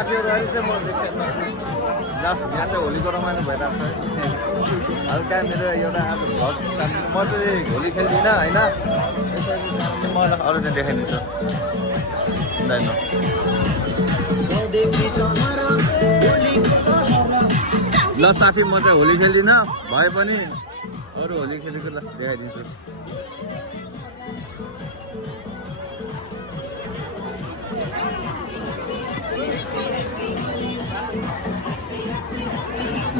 साथीहरू अहिले चाहिँ म देख्छु ल यहाँ चाहिँ होलीको रमाइलो भइरहेको छ अब त्यहाँ मेरो एउटा आज भ्लग म चाहिँ होली खेल्दिनँ होइन म अरूले देखाइदिन्छु ल साथी म चाहिँ होली खेल्दिनँ भए पनि अरू होली खेलेको ल देखाइदिन्छु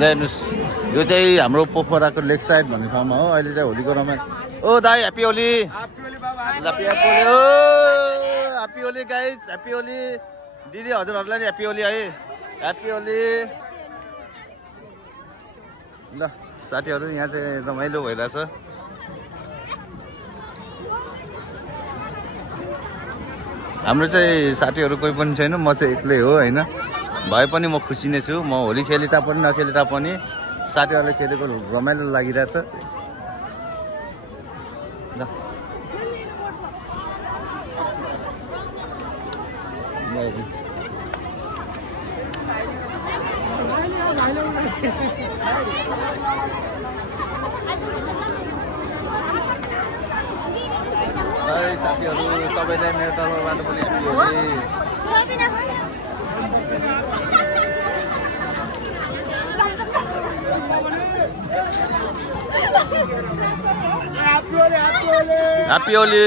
हेर्नुहोस् यो चाहिँ हाम्रो पोखराको लेक साइड भन्ने ठाउँमा हो अहिले चाहिँ होलीको रमाइलो ओ दाई happy Holi happy Holi guys happy Holi दिदी हजुरहरूलाई नि ह्याप्पी होली है ह्याप्पी होली ल साथीहरू यहाँ चाहिँ रमाइलो भइरहेछ हाम्रो चाहिँ साथीहरू कोही पनि छैन म चाहिँ एक्लै हो होइन भए पनि म खुसी नै छु म होली खेले तापनि नखेले तापनि साथीहरूले खेलेको रमाइलो लागिरहेछ ल साथीहरू सबैलाई मेरो तर्फबाट पनि happy Holi happy Holi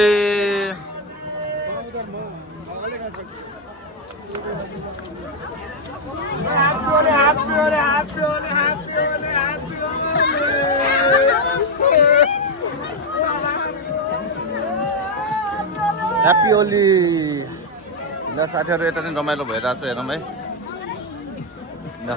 happy Holi ल साथीहरू यता नि रमाइलो भइरहेछ हेरौँ है ल